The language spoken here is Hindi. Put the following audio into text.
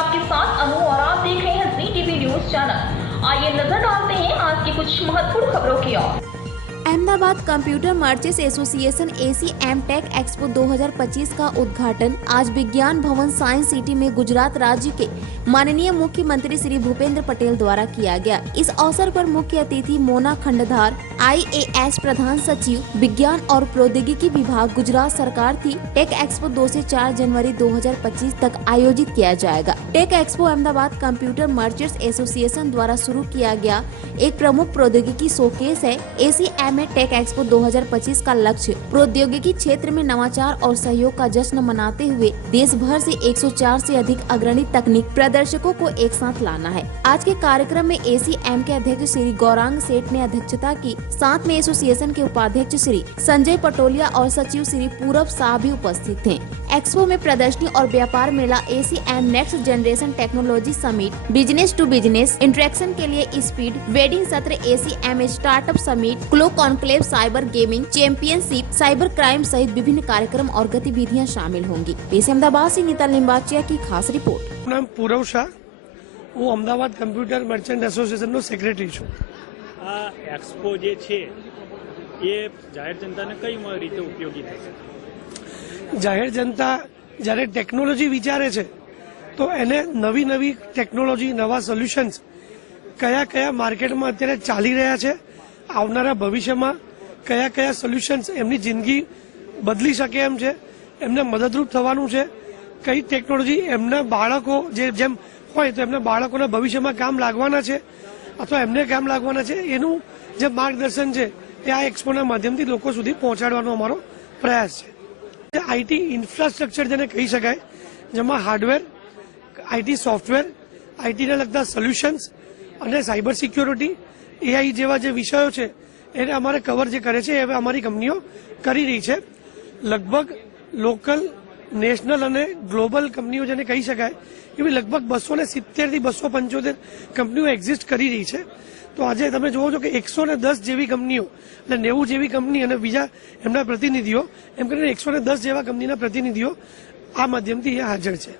आपके साथ अनु और आप देख रहे हैं जी टीवी न्यूज चैनल। आइए नजर डालते हैं आज की कुछ महत्वपूर्ण खबरों की ओर। Ahmedabad computer merchants association ACM tech expo 2025 का उद्घाटन आज विज्ञान भवन साइंस सिटी में गुजरात राज्य के माननीय मुख्यमंत्री श्री भूपेंद्र पटेल द्वारा किया गया। इस अवसर पर मुख्य अतिथि मोना खंडधार IAS प्रधान सचिव विज्ञान और प्रौद्योगिकी विभाग गुजरात सरकार थी। टेक एक्सपो 2 से 4 जनवरी 2025 तक आयोजित किया जाएगा। Tech expo Ahmedabad computer merchants association द्वारा शुरू किया गया एक प्रमुख प्रौद्योगिकी शोकेस है। ACM टेक एक्सपो 2025 का लक्ष्य प्रौद्योगिकी क्षेत्र में नवाचार और सहयोग का जश्न मनाते हुए देश भर से 104 से अधिक अग्रणी तकनीक प्रदर्शकों को एक साथ लाना है। आज के कार्यक्रम में ACM के अध्यक्ष श्री गौरांग सेठ ने अध्यक्षता की। साथ में एसोसिएशन के उपाध्यक्ष श्री संजय पटोलिया और सचिव श्री पूरब शाह भी उपस्थित थे। एक्सपो में प्रदर्शनी और व्यापार मेला, ACM next generation technology summit, business to business interaction के लिए स्पीड वेडिंग सत्र, ACM स्टार्टअप समिट, क्लो conclave, cyber gaming championship, cyber crime सहित विभिन्न कार्यक्रम और गतिविधियां शामिल होंगी। अहमदाबाद से नीता लिंबाचिया की खास रिपोर्ट। नाम पूरब शाह, હું અમદાવાદ કમ્પ્યુટર મર્ચન્ટ એસોસિએશનનો સેક્રેટરી છું। આ એક્સપો જે છે એ જાહેર જનતાને કઈ રીતે ઉપયોગી થશે? જાહેર જનતા જ્યારે ટેકનોલોજી વિચારે છે તો એને નવી નવી ટેકનોલોજી, નવા સોલ્યુશન્સ કયા કયા માર્કેટમાં અત્યારે ચાલી રહ્યા છે, આવનારા ભવિષ્યમાં કયા કયા સોલ્યુશન્સ એમની જિંદગી બદલી શકે એમ છે, એમને મદદરૂપ થવાનું છે, કઈ ટેકનોલોજી એમના બાળકો જેમ હોય તો એમના બાળકોના ભવિષ્યમાં કામ લાગવાના છે અથવા એમને કામ લાગવાના છે, એનું જે માર્ગદર્શન છે એ આ એક્સપોના માધ્યમથી લોકો સુધી પહોંચાડવાનો અમારો પ્રયાસ છે। IT ઇન્ફ્રાસ્ટ્રક્ચર જેને કહી શકાય, જેમાં હાર્ડવેર, IT સોફ્ટવેર, IT ને લગતા સોલ્યુશન્સ અને સાયબર સિક્યોરિટી, AI જેવા જે વિષયો છે એને અમારે કવર જે કરે છે એ અમારી કંપનીઓ કરી રહી છે। લગભગ લોકલ, નેશનલ અને ગ્લોબલ કંપનીઓ જેને કહી શકાય એવી લગભગ 270 થી 275 કંપનીઓ એક્ઝિસ્ટ કરી રહી છે। તો આજે તમે જુઓ છો કે 110 જેવી કંપનીઓ અને 90 જેવી કંપની અને બીજા એમના પ્રતિનિધિઓ એમ કરીને 110 જેવા કંપનીના પ્રતિનિધિઓ આ માધ્યમથી હાજર છે।